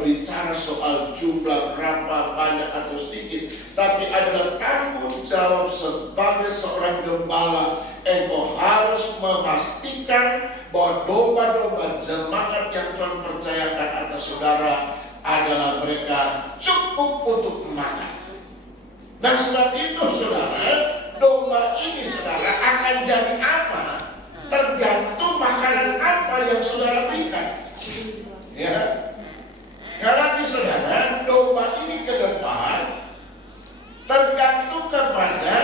berbicara soal jumlah berapa banyak atau sedikit, tapi adalah tanggung jawab sebagai seorang gembala. Engkau harus memastikan bahwa domba-domba jemaat yang Tuhan percayakan atas saudara adalah mereka cukup untuk makan. Nah, sebab itu saudara, domba ini saudara akan jadi apa? Tergantung makanan apa yang saudara berikan. Ya, lagi saudara, domba ini ke depan tergantung kepada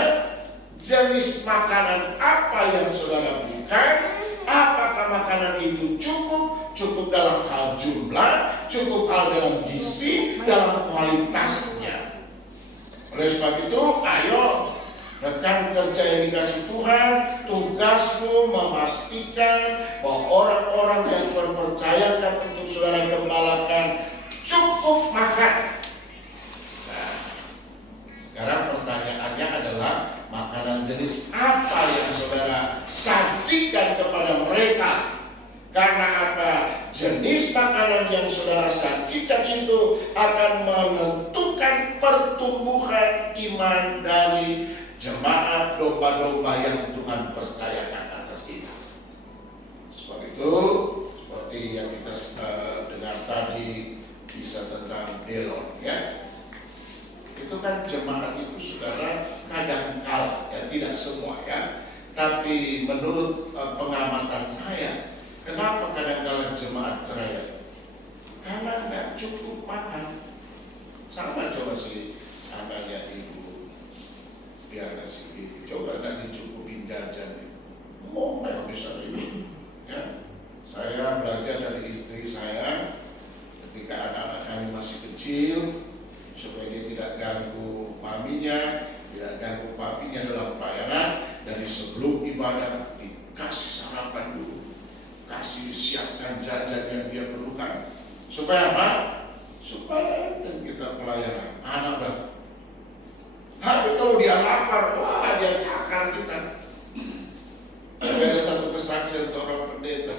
jenis makanan apa yang saudara berikan. Apakah makanan itu cukup dalam hal jumlah, cukup hal dalam gizi, dalam kualitasnya. Oleh sebab itu, ayo rekan kerja yang dikasih Tuhan, tugasmu memastikan bahwa orang-orang yang Tuhan percayakan untuk saudara gembalakan cukup makan. Nah, sekarang pertanyaannya adalah makanan jenis apa yang saudara sajikan kepada mereka? Karena apa? Jenis makanan yang saudara sajikan itu akan menentukan pertumbuhan iman dari jemaat domba-domba yang Tuhan percayakan atas kita. Sebab itu, seperti yang kita dengar tadi, bisa tentang Delon, ya. Itu kan jemaat itu saudara kadang kala, ya tidak semua ya. Tapi menurut pengamatan saya, kenapa kadang-kala jemaat cerai? Karena nggak cukup makan. Sama coba sih, Anda lihat ibu, biar kasih ibu, coba nggak dicukupin jajan, ngomel bisa ibu. Ya, saya belajar dari istri saya ketika anak-anak kami masih kecil, supaya dia tidak ganggu maminya, tidak ganggu papinya dalam pelayanan. Dari sebelum ibadah dikasih sarapan dulu, kasih siapkan jajan yang dia perlukan. Supaya apa? Supaya kita pelayanan anak dah. Tapi kalau dia lapar, wah dia cakar kita. Ada satu kesaksian seorang pendeta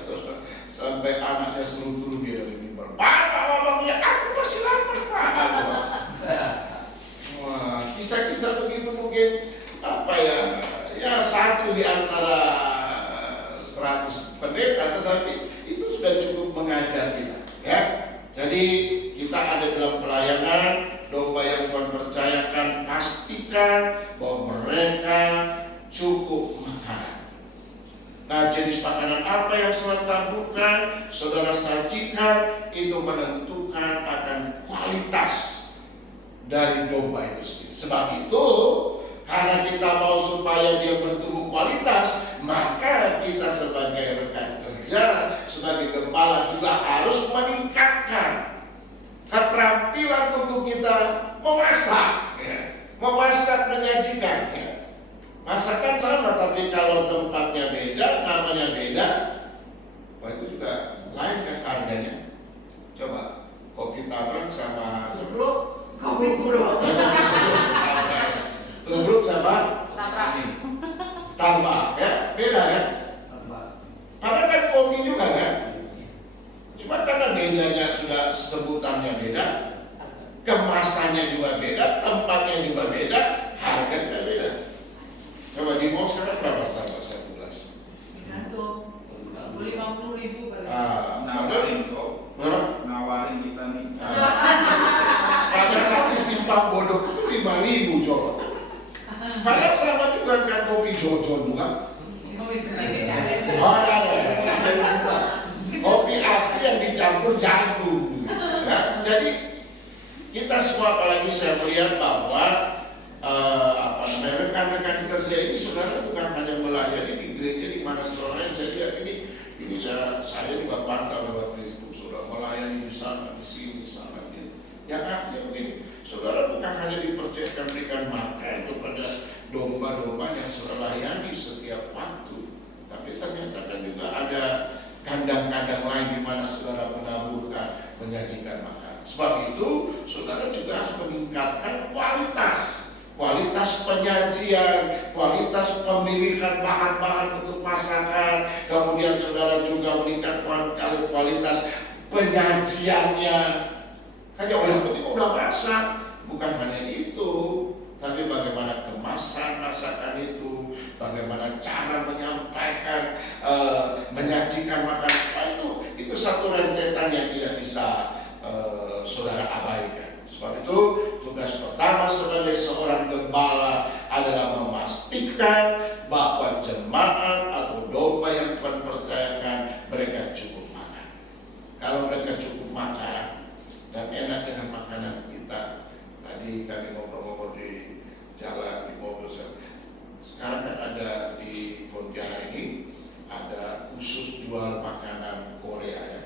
sampai anaknya suruh turun dia dari mimbar. Bapak ngomongnya, aku masih lapar Pak. Wah, kisah-kisah begitu mungkin apa ya? Ya satu di antara 100 pendeta, tetapi itu sudah cukup mengajar kita, ya. Jadi kita ada dalam pelayanan domba yang Tuhan percayakan, pastikan bahwa mereka cukup makanan. Nah, jenis makanan apa yang saudara taburkan, saudara sajikan, itu menentukan akan kualitas dari domba itu sendiri. Sebab itu, karena kita mau supaya dia bertumbuh kualitas, maka kita sebagai rekan kerja, sebagai gembala juga harus meningkatkan keterampilan untuk kita memasak, ya. Memasak, menyajikan, ya. Masakan sama, tapi kalau tempatnya beda, namanya beda, wah itu juga lain kan harganya. Coba kopi tabrak sama kopi buruk. Tubruk sama Starbucks, ya beda ya. Padahal kan kopi juga kan. Cuma karena bedanya sudah sebutannya beda, kemasannya juga beda, tempatnya juga beda, harganya beda. Coba di mall sekarang berapa Starbucks satu gelas? Gantung 50.000 berarti. Nawarin kok. Berapa? Nawarin kita nih. Padahal di Simpang Bodok itu 5.000 coba. Padahal sama juga kan kopi Jojon bukan? Kopi kesini ada. Kopi asli yang dicampur jagung. Ya, jadi kita semua, apalagi saya melihat bahwa rekan-rekan kerja ini saudara bukan hanya melayani di gereja di mana saudara, saya lihat ini saya juga pantau lewat Facebook, saudara melayani di sana, di sini, di sana. Yang artinya begini, saudara bukan hanya dipercayakan berikan makan kepada domba-domba yang saudara layani setiap waktu, tapi ternyata kan juga ada kandang-kandang lain di mana saudara menaburkan, menyajikan makan. Sebab itu, saudara juga harus meningkatkan kualitas penyajian, kualitas pemilihan bahan-bahan untuk masakan. Kemudian saudara juga meningkatkan kualitas penyajiannya. Hanya yang penting udah masak. Bukan hanya itu, tapi bagaimana kemasan masakan itu, bagaimana cara menyampaikan, menyajikan makanan itu satu rentetan yang tidak bisa saudara abaikan. Sebab itu tugas pertama sebagai seorang gembala adalah memastikan bahwa jemaat atau domba yang Tuhan percayakan mereka cukup makan. Kalau mereka cukup makan dan enak dengan makanan kita, tadi kami ngobrol-ngobrol di jalan di mobil. Sekarang kan ada di Pontianak ini ada khusus jual makanan Korea ya.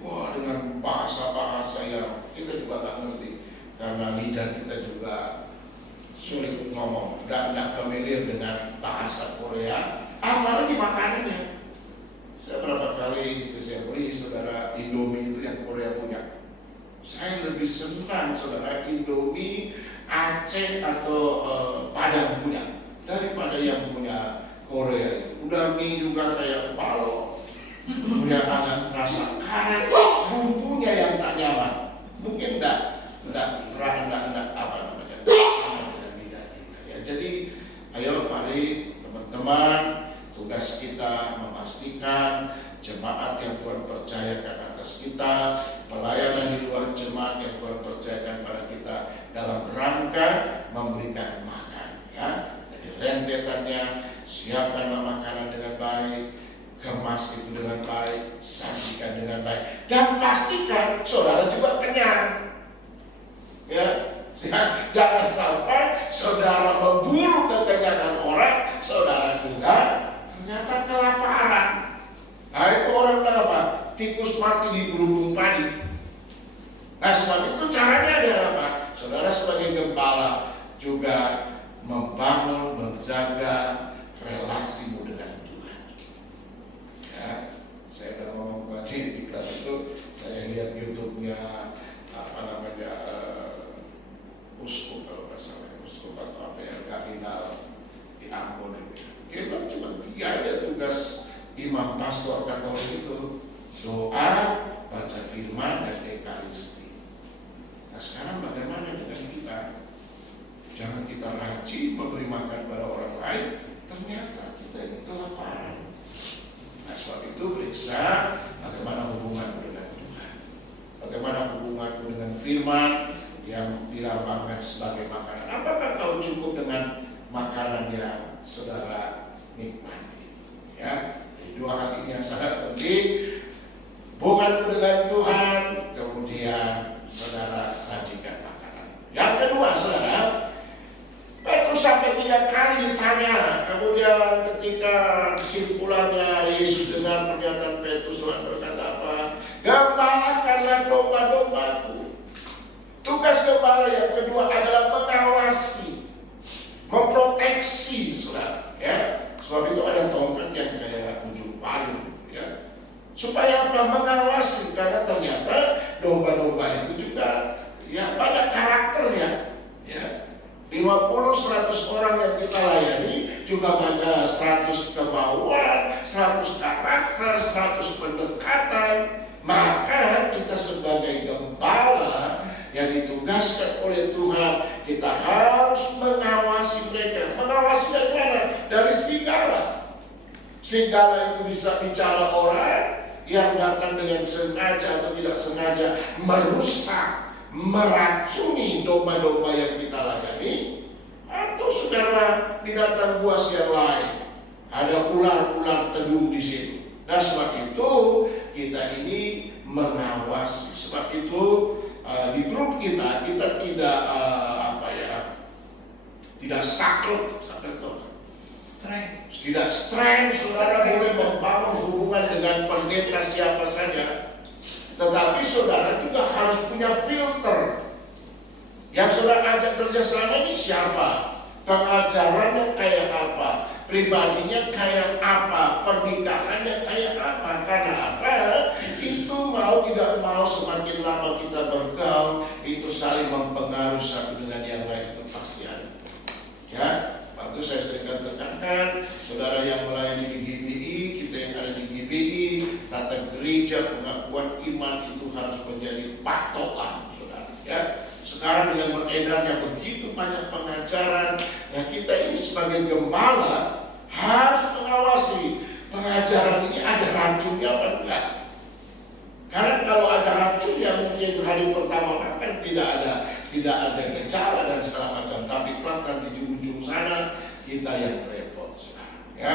Wah, dengan bahasa-bahasa yang kita juga nggak ngerti karena lidah kita juga sulit ngomong, tidak familiar dengan bahasa Korea. Apalagi makanannya. Saya berapa kali saya beli saudara Indomie itu yang Korea punya. Saya lebih senang saudara Indomie Aceh atau Padang punya daripada yang punya Korea. Udah mie juga kayak balok. Kemudian agak terasa karet, bumbunya yang tak nyaman. Mungkin enggak apa namanya, dengan lidah kita ya. Jadi ayo mari teman-teman, tugas kita memastikan jemaat yang Tuhan percayakan atas kita, pelayanan di luar jemaat yang Tuhan percayakan pada kita dalam rangka memberikan makan ya. Jadi rentetannya, siapkanlah makanan dengan baik, kemas itu dengan baik, sajikan dengan baik, dan pastikan saudara juga kenyang. Ya, jangan sampai saudara memburu kekenyangan orang, saudara juga ternyata kelaparan. Nah itu orang bilang apa? Tikus mati di gelembung padi. Nah sebab itu caranya adalah apa? Saudara sebagai gembala juga membangun, menjaga relasimu dengan Tuhan. Ya, saya udah ngomong tadi di kelas itu, saya lihat YouTube-nya uskup kalau nggak salah, uskup atau apa ya, kardinal di Ambon itu. Dia bilang cuma 3 aja tugas imam pastor Katolik itu: doa, baca firman, dan ekaristi. Nah sekarang bagaimana dengan kita? Jangan kita rajin memberi makan pada orang lain, ternyata kita ini kelaparan. Nah sebab itu periksa bagaimana hubunganmu dengan Tuhan, bagaimana hubunganmu dengan firman yang dilambangkan sebagai makanan. Apakah kau cukup dengan makanan yang saudara nikmati? Ya, dua hal ini yang sangat penting. Hubunganmu dengan Tuhan, kemudian saudara sajikan makanan. Yang kedua, saudara, Petrus sampai 3 kali ditanya. Kemudian ketika kesimpulannya Yesus dengar pernyataan Petrus, Tuhan berkata apa? Gembalakanlah domba-dombaku. Tugas gembala yang kedua adalah mengawasi, memproteksi, saudara. Ya, sebab itu ada tongkat yang kayak ujung palu, ya. Supaya apa? Mengawasi, karena ternyata domba-domba itu juga, ya, pada karakternya, ya. 50-100 orang yang kita layani juga pada 100 kemauan, 100 karakter, 100 pendekatan. Maka kita sebagai gembala yang ditugaskan oleh Tuhan, kita harus mengawasi mereka. Mengawasi dari mana? Dari serigala. Serigala itu bisa bicara orang yang datang dengan sengaja atau tidak sengaja merusak, meracuni domba-domba yang kita layani, atau saudara binatang buas yang lain. Ada ular-ular tedung di situ. Nah sebab itu kita ini mengawasi. Sebab itu di grup kita tidak tidak saklek, tidak strength. Saudara boleh membangun hubungan dengan pendeta siapa saja, tetapi saudara juga harus punya filter. Yang saudara ajak kerjasama ini siapa? Pengajarannya kayak apa? Pribadinya kayak apa? Pernikahannya kayak apa? Karena apa? Itu mau tidak mau semakin lama kita bergaul, itu saling mempengaruhi satu dengan yang lain, itu pasti ada. Ya, waktu saya sering tekankan, saudara yang melayani di GBI, kita yang ada di GBI, tata gereja, pengakuan iman itu harus menjadi patokan, saudara. Ya, sekarang dengan beredarnya begitu banyak pengajaran, ya kita ini sebagai gembala harus mengawasi pengajaran ini ada racunnya apa enggak. Karena kalau ada racun ya mungkin hari pertama makan tidak ada gejala dan segala macam, tapi kelak nanti di ujung sana kita yang repot, saudara. Ya,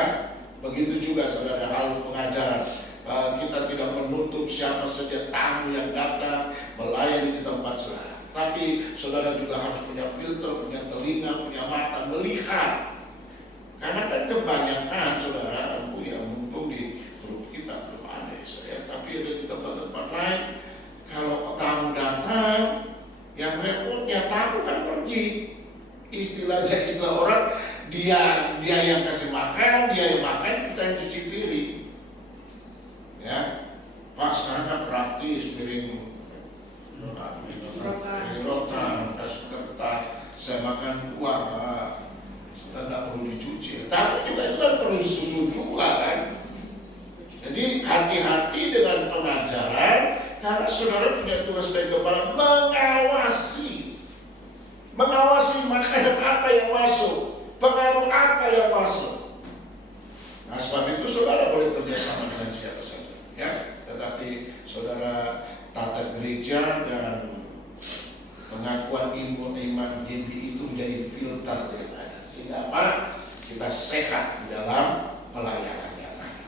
begitu juga saudara hal pengajaran. Kita tidak menutup siapa saja tamu yang datang melayani di tempat saudara. Tapi saudara juga harus punya filter, punya telinga, punya mata melihat. Karena kan kebanyakan saudara yang mumpung di grup kita belum ada ya, tapi ada di tempat-tempat lain. Kalau tamu datang, yang repotnya tamu kan pergi. Istilah orang, dia yang kasih makan, dia yang makan, kita yang cuci piring. Ya, Pak sekarang kan praktis piring rotan, kasih kertas, saya makan uang, sudah tidak perlu dicuci. Tapi juga itu kan perlu disusun juga kan. Jadi hati-hati dengan pengajaran, karena saudara punya tugas sebagai gembala mengawasi makanan apa yang masuk, pengaruh apa yang masuk. Nah sebab itu saudara boleh kerjasama dengan siapa saja, ya. Tetapi saudara tata gereja dan pengakuan ilmu iman itu menjadi filter yang ada, sehingga apa? Kita sehat di dalam pelayanan yang ada.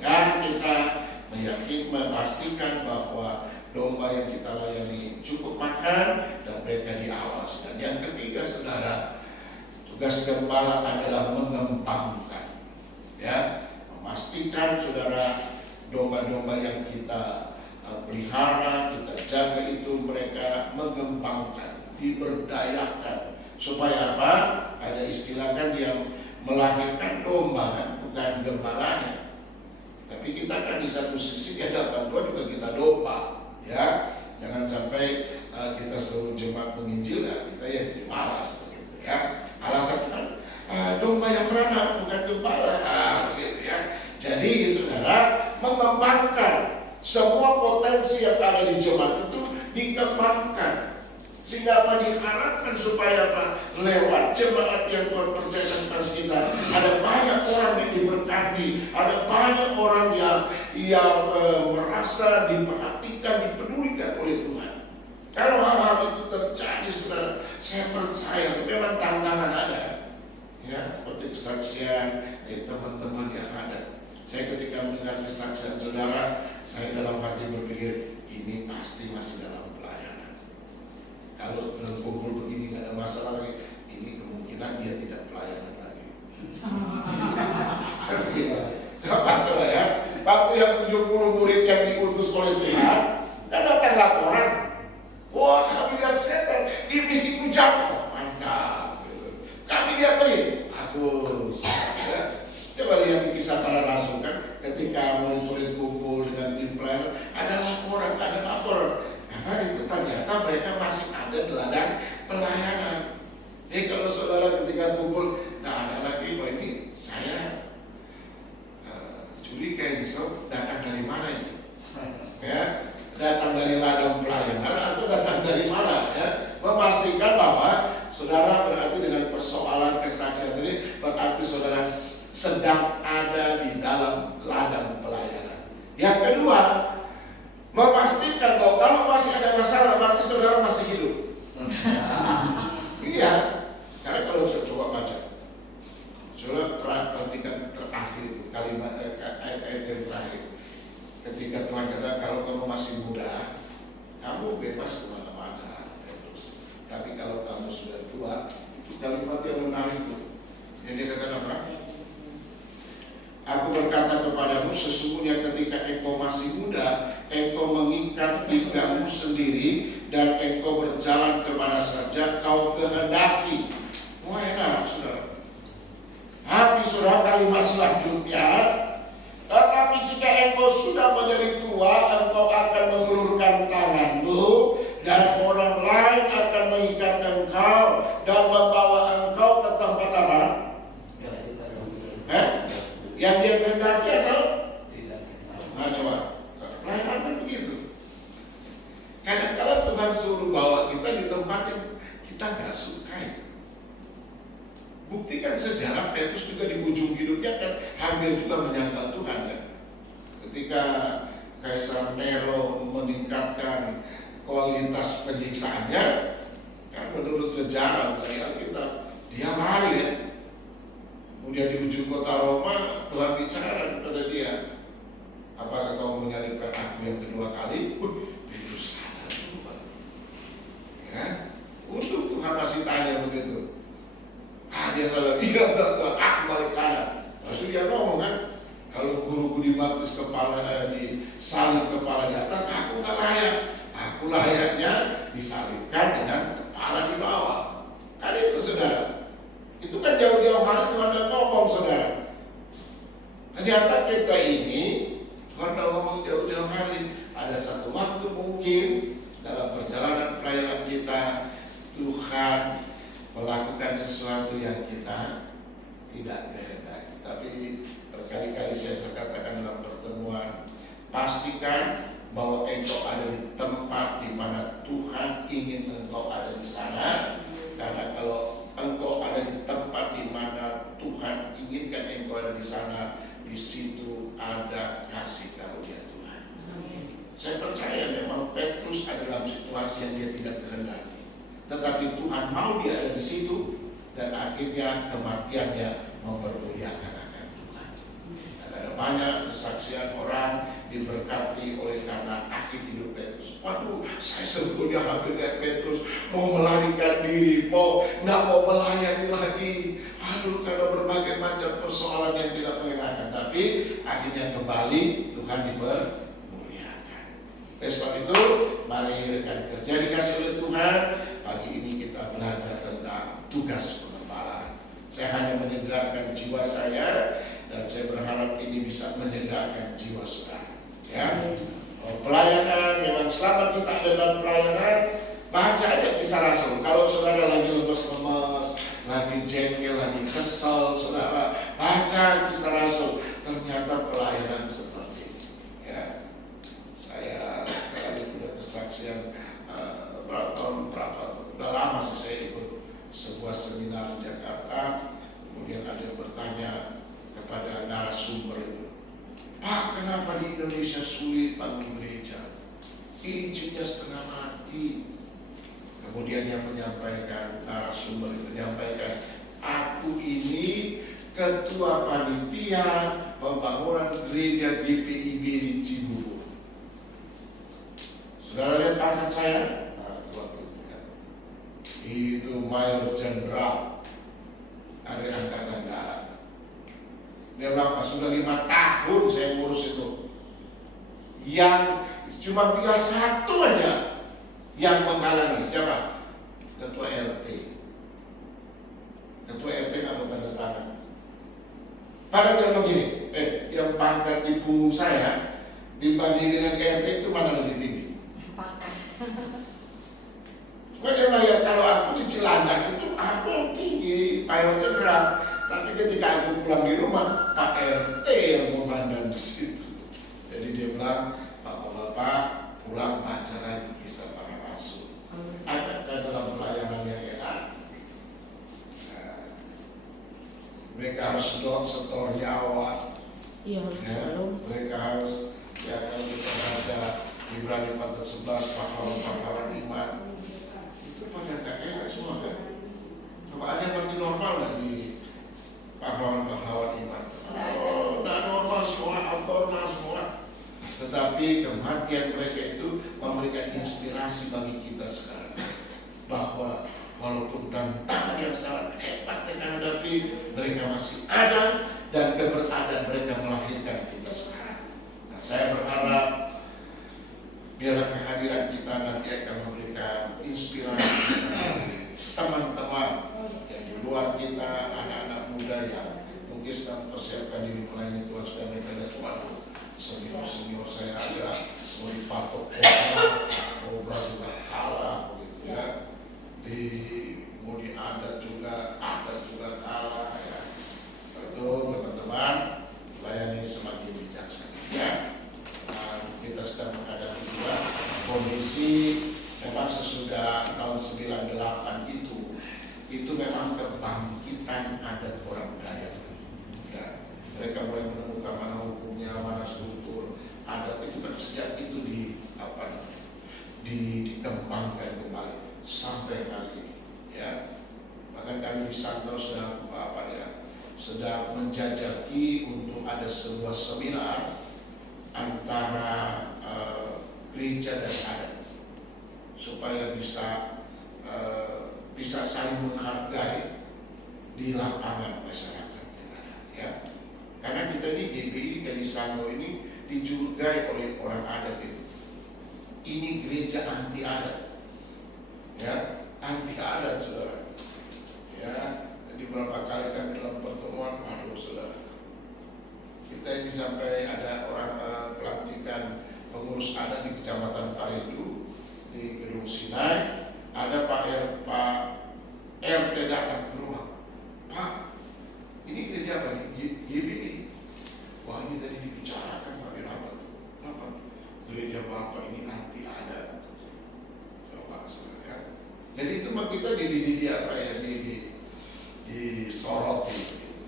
Dan kita memastikan bahwa domba yang kita layani cukup makan dan mereka diawasi. Dan yang ketiga, saudara, tugas gembala adalah mengembangkan, ya, memastikan saudara domba-domba yang kita pelihara, kita jaga itu mereka mengembangkan, diberdayakan, supaya apa? Ada istilah kan yang melahirkan domba kan, bukan gembalanya. Tapi kita kan di satu sisi ada bantuan juga kita domba, ya. Jangan sampai kita seluruh jemaat menginjil ya kita ya dimalas begitu ya. Alasan kan domba yang beranak bukan gembala, begitu ya. Jadi saudara mengembangkan semua potensi yang ada di jemaat itu dikembangkan, sehingga apa diharapkan supaya apa lewat jemaat yang Tuhan percayakan kepada kita ada banyak orang yang diberkati, ada banyak orang yang merasa diperhatikan, dipedulikan oleh Tuhan. Kalau hal-hal itu terjadi, saudara, saya percaya memang tantangan ada, ya, seperti kesaksian dari teman-teman yang ada. Saya ketika mendengar kesaksian saudara, saya dalam hati berpikir ini pasti masih dalam pelayanan. Kalau kumpul begini nggak ada masalah lagi, ini kemungkinan dia tidak pelayanan lagi. Coba saudara ya, waktu yang 70 murid yang diutus oleh Tuhan, kan datang laporan, wah kami lihat setan, iblis itu jatuh, mantap. Kami lihat lagi, bagus. Coba lihat di Kisah Para Rasul kan, ketika murid-murid kumpul dengan tim pelayanan, ada laporan. Karena itu ternyata mereka masih ada di ladang pelayanan. Jadi kalau saudara ketika kumpul, nah ada lagi, wah ini saya curiga ini, so datang dari mana ini? Ya, datang dari ladang pelayanan atau datang dari mana? Ya, memastikan bahwa saudara berarti dengan persoalan kesaksian ini berarti saudara sedang ada di dalam ladang pelayanan. Yang kedua, memastikan bahwa kalau masih ada masalah berarti saudara masih hidup. Iya, karena kalau coba baca, saudara perhatikan terakhir itu kalimat ayat yang terakhir. Ketika Tuhan kata kalau kamu masih muda, kamu bebas kemana-mana, terus. Tapi kalau kamu sudah tua, itu kalimat yang menarik itu. Yang dia katakan apa? Aku berkata kepadamu, sesungguhnya ketika engkau masih muda, engkau mengikat pinggangmu sendiri dan engkau berjalan kemana saja kau kehendaki. Wah enak, saudara. Habis saudara kalimat selanjutnya, tetapi jika engkau sudah menjadi tua, engkau akan mengulurkan tanganmu dan orang lain akan mengikat engkau dan membawa engkau ke tempat apa? Yang dia kehendaki atau? Nah coba, pelayanan kan begitu. Kadang-kadang Tuhan suruh bawa kita di tempat yang kita nggak sukai. Buktikan sejarah Petrus juga di ujung hidupnya kan hampir juga menyangkal Tuhan kan. Ketika Kaisar Nero meningkatkan kualitas penyiksaannya, kan menurut sejarah dari Alkitab dia lari kan. Kemudian di ujung kota Roma Tuhan bicara kepada dia, apakah kau mau menyalibkan aku yang kedua kali? Petrus sadar juga. Ya, untuk Tuhan masih tanya begitu. Dia sadar, iya udah Tuhan, aku balik kanan. Lalu dia ngomong kan, kalau guruku dibaptis kepala disalib kepala di atas, aku nggak layak. Aku layaknya disalibkan dengan kepala di bawah. Kan itu saudara. Itu kan jauh-jauh hari Tuhan udah ngomong saudara. Ternyata kita ini Tuhan udah ngomong jauh-jauh hari. Ada satu waktu mungkin dalam perjalanan pelayanan kita Tuhan melakukan sesuatu yang kita tidak kehendaki. Tapi berkali-kali saya katakan dalam pertemuan, pastikan bahwa engkau ada di tempat di mana Tuhan ingin engkau ada di sana. Karena kalau engkau ada di tempat di mana Tuhan inginkan engkau ada di sana, di situ ada kasih karunia Tuhan. Saya percaya memang Petrus ada dalam situasi yang dia tidak kehendaki, tetapi Tuhan mau dia ada di situ, dan akhirnya kematiannya mempermuliakan akan Tuhan. Dan ada banyak kesaksian orang diberkati oleh karena akhir hidup Petrus. Waduh, saya sebetulnya hampir kayak Petrus, mau melarikan diri, nggak mau melayani lagi. Aduh, karena berbagai macam persoalan yang tidak mengenakan. Tapi akhirnya kembali Tuhan dipermuliakan. Oleh sebab itu, mari rekan kerja dikasih oleh Tuhan. Pagi ini kita belajar tentang tugas pengembalaan. Saya hanya menyegarkan jiwa saya, dan saya berharap ini bisa menyegarkan jiwa saudara. Ya, pelayanan memang selama kita ada dalam pelayanan, baca aja kisah Rasul. Kalau saudara lagi lemes-lemes, lagi jengkel, lagi kesel, saudara baca kisah Rasul. Ternyata pelayanan seperti ini. Ya, saya sekali punya kesaksian udah lama sih saya ikut sebuah seminar di Jakarta. Kemudian ada yang bertanya kepada narasumber itu, Pak, kenapa di Indonesia sulit bangun gereja? Injilnya setengah mati. Kemudian yang menyampaikan, narasumber itu menyampaikan, aku ini ketua panitia pembangunan gereja GPIB di Cibubur. Saudara lihat tangan saya? Nah, itu Mayor Jenderal dari Angkatan Darat. Dia bilang, Pak, sudah 5 tahun saya ngurus itu. Yang cuma tinggal satu aja yang menghalangi. Siapa? Ketua RT. Ketua RT nggak mau tanda tangan. Padahal dia begini, yang pangkat di punggung saya dibanding dengan RT itu mana lebih tinggi? Cuma dia bilang, ya kalau aku di Cilandak itu aku yang tinggi, Mayor Jenderal. Tapi ketika aku pulang di rumah, Pak RT yang memandang di situ. Jadi dia bilang, Bapak-bapak pulang baca lagi kisah para rasul. Adakah dalam pelayanan yang enak? Nah, mereka harus setor nyawa. Iya, Ya, mereka harus, ya kalau kita baca Ibrani pasal 11, pahlawan iman, itu pada gak enak semua kan? Coba ada yang mati normal nggak di pahlawan iman? Oh, nggak normal semua, abnormal semua. Tetapi kematian mereka itu memberikan inspirasi bagi kita sekarang, bahwa walaupun tantangan yang sangat hebat mereka hadapi, mereka masih ada, dan keberadaan mereka melahirkan kita sekarang. Nah, saya berharap biarlah kehadiran kita nanti akan memberikan inspirasi bagi teman-teman yang di luar kita, anak-anak muda yang mungkin sedang persiapkan diri melayani Tuhan. Sudah mereka lihat, waduh, senior saya ada, mau dipatok kobra juga kalah, begitu ya. Mau diadat juga kalah ya. Itu teman-teman, layani semakin bijaksana ya. Kita sedang menghadapi juga kondisi sih memang sesudah tahun 98 itu memang kebangkitan adat orang Dayak. Ya, mereka mulai menemukan mana hukumnya, mana struktur adat itu kan sejak itu dikembangkan kembali sampai hari ini. Ya, bahkan kami di Santo sedang menjajaki untuk ada sebuah seminar antara gereja dan adat supaya bisa saling menghargai di lapangan masyarakat yang ada, ya. Karena kita ini GBI di Santo ini dijulukai oleh orang adat itu. Ini gereja anti adat, ya, anti adat, saudara. Ya, jadi beberapa kali kan dalam pertemuan, aduh saudara, kita ini sampai ada orang pelantikan pengurus adat di Kecamatan Paridu di Gedung Sinai, ada Pak RT datang ke rumah. Pak, ini gereja apa nih? GBI. Wah, ini tadi dibicarakan Pak di rapat. Kenapa? Gereja Bapak ini anti adat. Coba saudara. Jadi itu mah kita disoroti.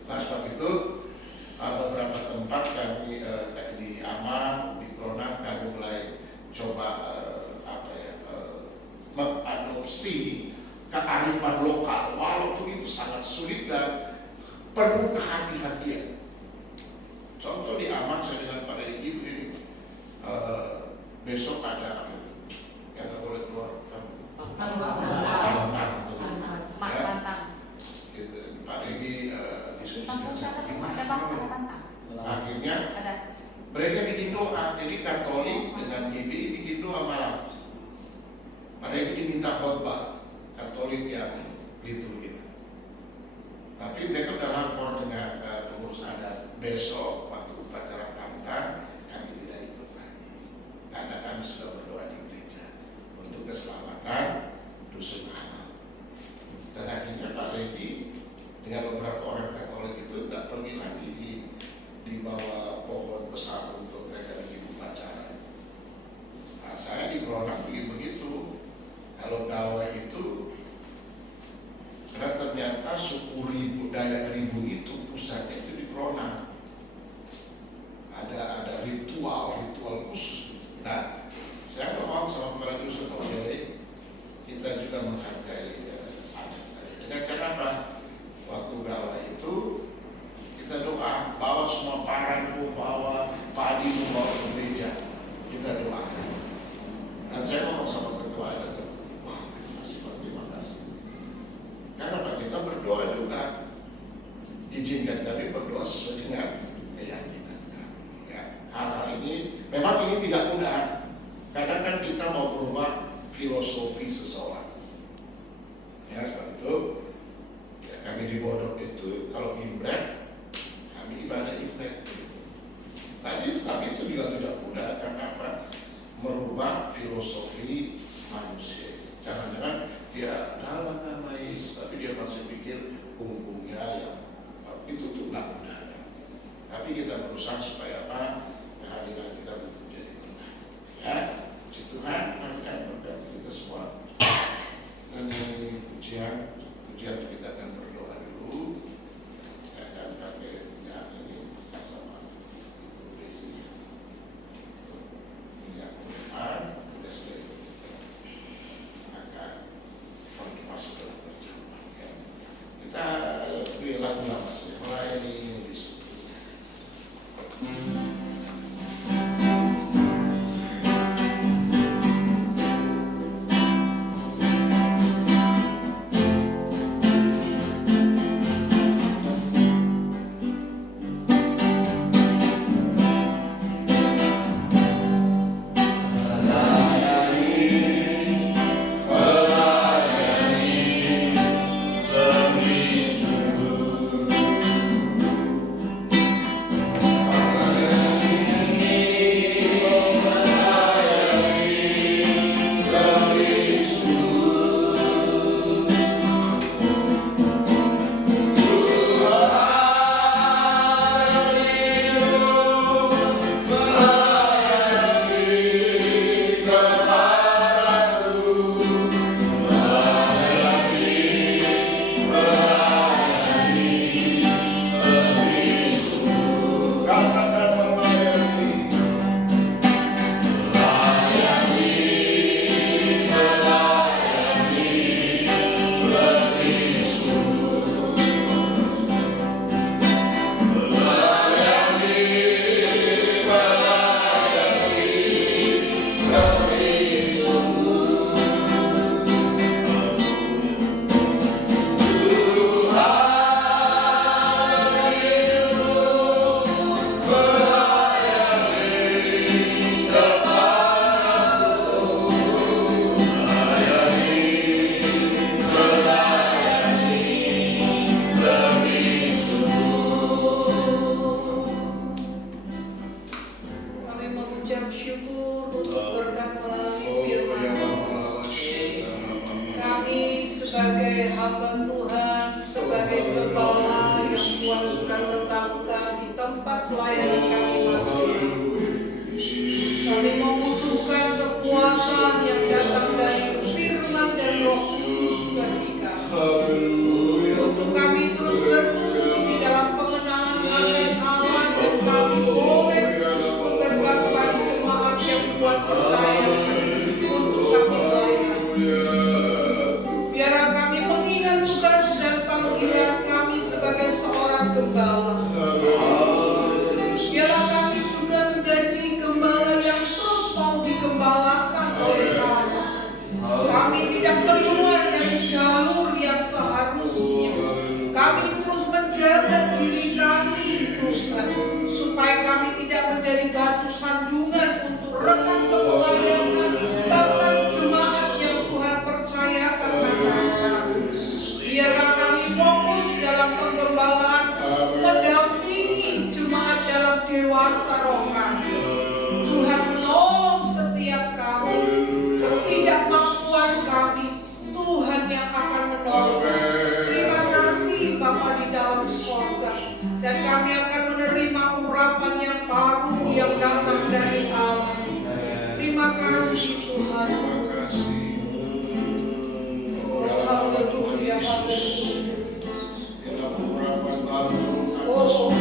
Nah, sebab itu beberapa tempat kami di Amang, di Kronang kami mulai coba mengadopsi kearifan lokal, walaupun itu sangat sulit dan penuh kehati-hatian. Contoh di Amang saya dengan Pak Regi begini, besok ada apa yang nggak boleh keluar pantang, gitu. Pak Regi diskusikan akhirnya mereka bikin doa. Jadi Katolik dengan GBI bikin doa malam. Pak Regi diminta khotbah, Katolik yang liturgi. Tapi mereka udah lapor dengan pengurus adat, besok waktu upacara pantang kami tidak ikut lagi karena kami sudah berdoa di gereja untuk keselamatan dusun amal. Dan akhirnya Pak Regi dengan beberapa orang Katolik itu tidak pergi lagi di bawah pohon besar untuk mereka bikin upacara. Nah, saya di Kronang begitu. Kalau gawai itu, karena ternyata suku Dayak Ribu itu pusatnya itu di Kronang. Ada ritual khusus. Nah, saya ngomong sama para dusun, oke, kita juga menghargai adat. Dengan cara apa? Waktu gawai itu kita doa, bawa semua parangmu, bawa padimu, bawa ke gereja, kita doakan. Dan saya ngomong sama ketua adat, wah, terima kasih. Karena Pak, kita berdoa juga, izinkan kami berdoa sesuai dengan keyakinan kami. Ya, hal-hal ini memang ini tidak mudah. Kadang kan kita mau berubah filosofi seseorang. Ya, sebab itu ya, kami di Bodok itu kalau Imlek kami ibadah Imlek. Tapi itu juga tidak mudah karena apa? Merubah filosofi manusia. Jangan-jangan dia dalam nama Yesus, tapi dia masih pikir punggungnya yang itu tuh nggak mudah. Tapi kita berusaha supaya apa? Kehadiran kita menjadi benar. Ya, puji Tuhan, dan kita semua. Dan pujian kita akan berdoa dulu. Dan kami ini sama Ibu Desi. Yang Tuhan, akan masuk dalam perjalanan. Kita beri lagu lama saja, melayani Yesus. hamba Tuhan sebagai gembala yang Tuhan sudah tetapkan di tempat pelayanan kami masing-masing. Kami membutuhkan kekuatan yang datang dari firman dan Roh Kudus bagi kami. Untuk kami terus bertumbuh di dalam pengenalan akan Allah dan kami boleh terus berkembang pada jemaat yang Tuhan percaya untuk kami layani. Biarlah kami mengingat tugas dan panggilan kami sebagai seorang gembala. Biarlah kami juga menjadi gembala yang terus mau digembalakan oleh Allah. Kami tidak keluar dari jalur yang seharusnya. Kami terus menjaga diri kami, Tuhan, supaya kami tidak menjadi batu sandungan untuk rekan sepelayanan, bahkan jemaat yang Tuhan percayakan atas kami. Biarlah kami fokus dalam penggembalaan, mendampingi jemaat dalam dewasa rohani. Tuhan menolong setiap kami, ketidakmampuan kami, Tuhan yang akan menolong. Terima kasih Bapa di dalam surga, dan kami akan menerima urapan yang baru yang datang dari Allah. Terima kasih Tuhan. Oh, haleluya, haleluya. Oh,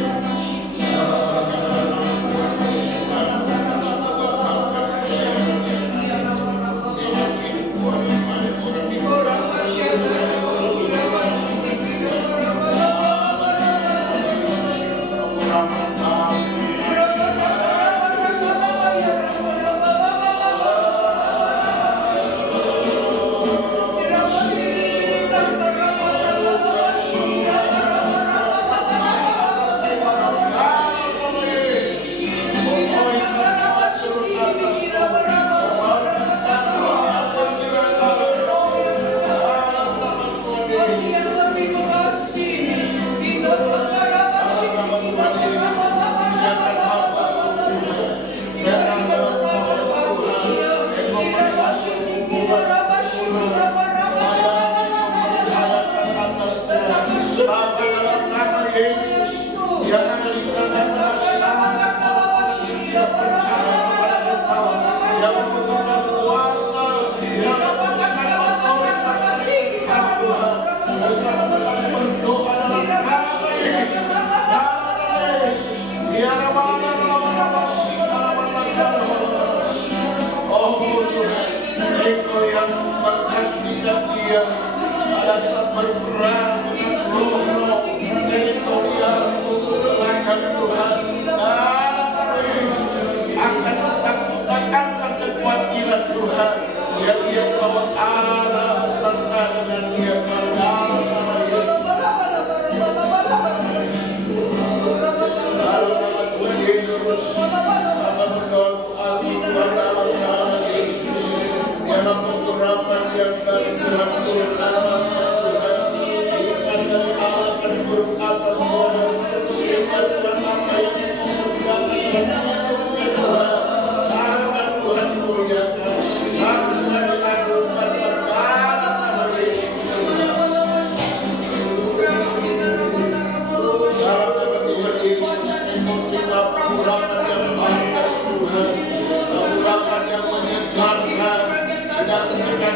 Engkau yang mengasihi dia pada saat berperang dengan roh-roh teritorial untuk melakukan Tuhan, dan Yesus akan ketakutan, akan kekhawatiran Tuhan yang dia bawa Allah serta dengan dia dalam nama Yesus. Dalam nama Tuhan Yesus, Bapa berdoa Tuhan dalam nama Yesus. Dalam pengurapan yang dari Tuhan turun atas Tuhan, iman dari Allah akan turun atas Tuhan, sehingga Tuhan apa yang Engkau kerjakan dalam surga Tuhan, tangan Tuhan muliakan, tangan Tuhan diagungkan dalam nama Yesus. Dalam nama Tuhan Yesus, Engkau terima pengurapan yang baik dari Tuhan, pengurapan yang menyegarkan. Sudah ketika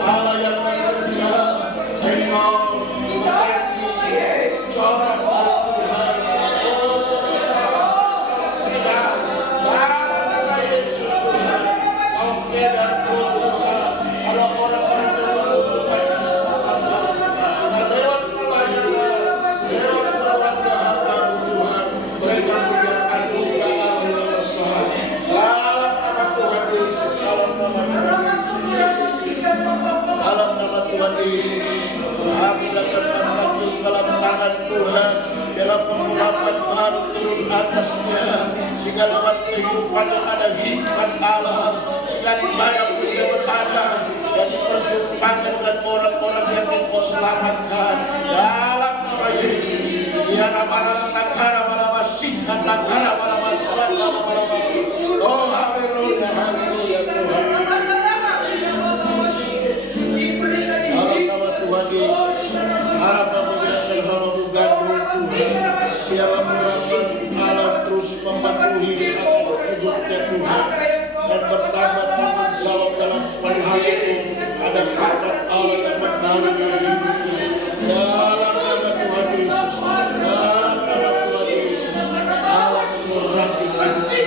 Allah yang bekerja, Engkau menjadi corak dari Tuhan. Yesus Tuhan, oke dan Tuhan, ada orang-orang yang membutuhkan keselamatan, lewat pelayanan, lewat perwakilan Tuhan, mereka punya anugerah Allah yang besar. Dalam nama Tuhan Yesus, kami akan mengatur dalam tangan Tuhan, dalam pengurapan baru turun atasnya, sehingga lewat kehidupan yang ada hikmat Allah, sekali mana pun dia berada, dan diperjumpakan dengan orang-orang yang Engkau selamatkan. Dalam nama Yesus, ya Rabbana takara balawasi, takara balawasat, oh haleluya, haleluya Tuhan. hadirat Allah yang mengalir dari hidup. Dalam nama Tuhan Yesus, dalam nama Tuhan Yesus, Allah mengurapi kami.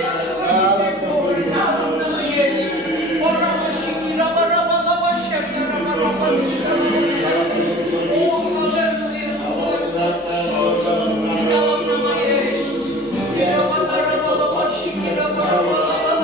Dalam nama Yesus. Orang bersyukur, raba-raba-raba, syariah, raba-raba, syariah. Oh, haleluya. Dalam nama Yesus. Raba-raba-raba, syariah, raba-raba-raba,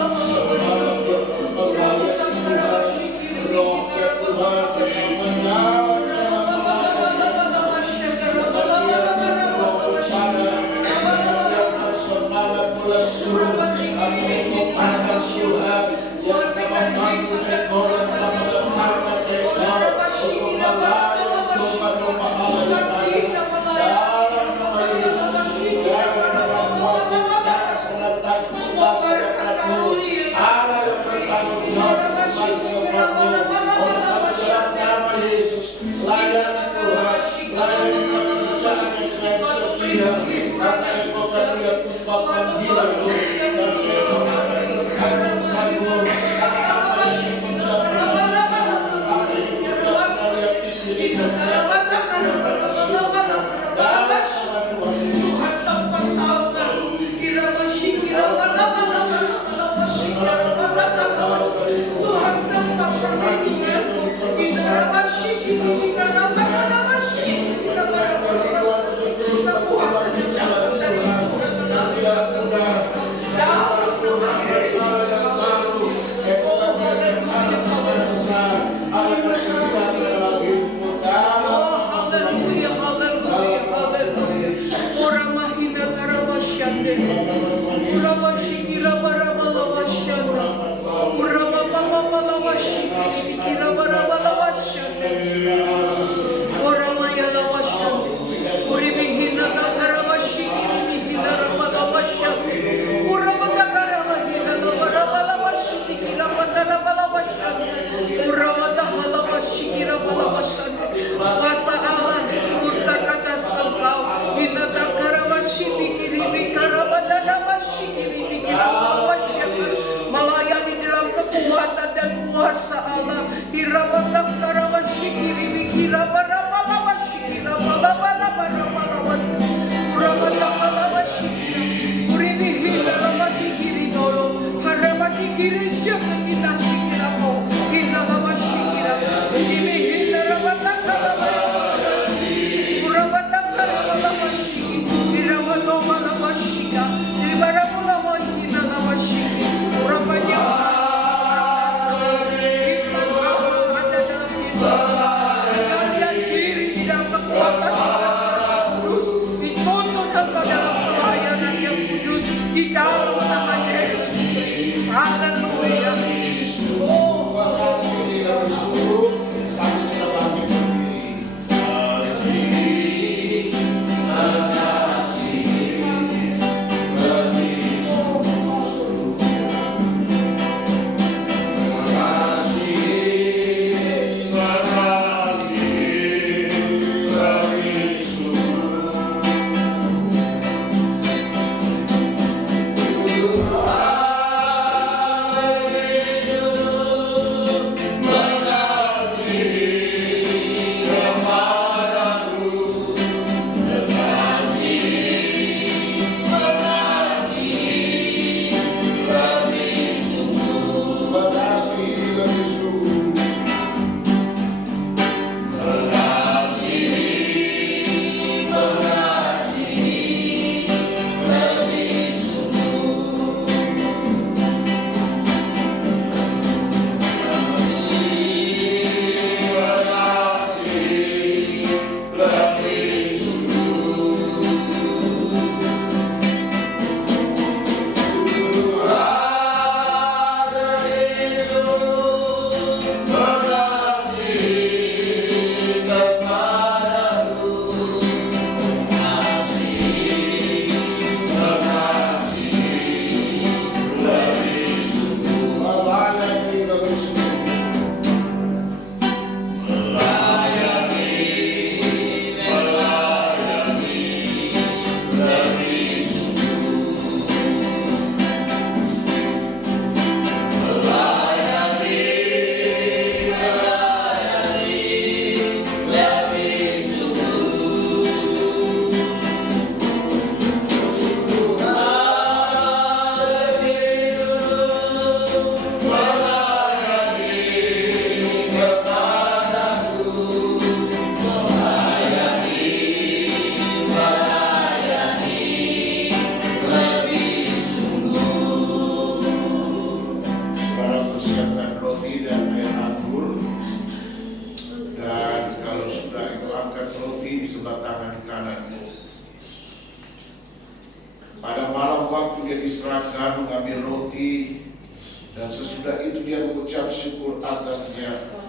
kuasa Allah diturunkan atas engkau. Melayani dalam kekuatan dan kuasa Allah. Di dalam nama Yesus Kristus. Haleluya. Oh, Saudara persiapkan roti dan air anggur. Dan kalau sudah itu angkat roti di sebelah tangan kananmu. Pada malam waktu dia diserahkan mengambil roti, dan sesudah itu dia mengucap syukur atasnya,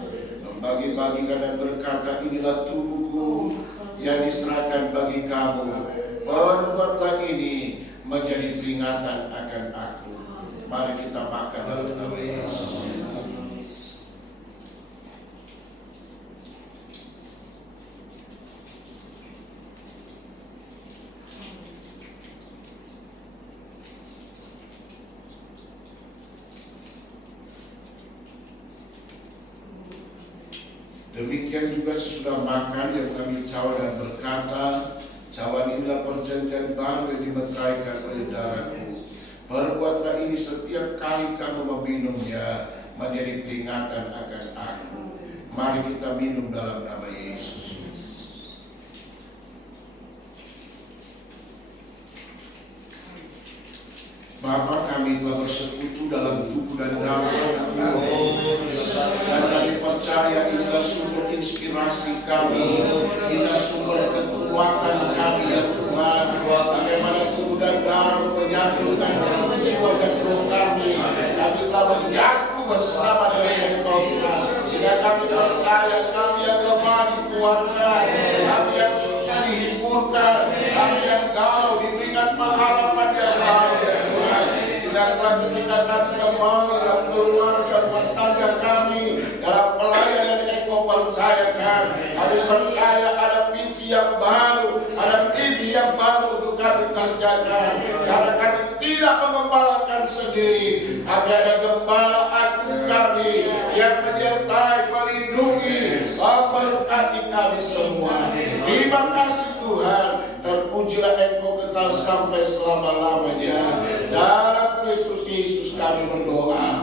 membagi-bagikan dan berkata, inilah tubuhku yang diserahkan bagi kamu. Perbuatlah ini menjadi peringatan akan aku. Mari kita makan dalam nama Yesus. Demikian juga sesudah makan dia mengambil cawan dan berkata, cawan inilah perjanjian baru yang dimeteraikan oleh darahku. Perbuatlah ini setiap kali kamu meminumnya menjadi peringatan akan aku. Mari kita minum dalam nama Yesus. Bapa, kami telah bersekutu dalam tubuh dan darah dan kami percaya inilah sumber inspirasi kami, inilah sumber kekuatan kami ya Tuhan. Bagaimana tubuh dan darah menyatu dengan jiwa dan roh kami telah menyatu bersama dengan Engkau Tuhan, sehingga kami percaya kami yang lemah dikuatkan, kami yang susah dihiburkan, kami yang galau diberikan pengharapan yang baru. Sehingga ketika kami kembali dalam keluarga rumah tangga kami, dalam pelayanan yang Engkau percayakan, kami percaya ada visi yang baru, ada mimpi yang baru untuk kami kerjakan. Karena kami tidak mengembalakan sendiri, tapi ada gembala agung kami yang menyertai, melindungi, memberkati kami semua. Terima kasih Tuhan, terpujilah Engkau kekal sampai selama-lamanya. Dalam Kristus Yesus kami berdoa.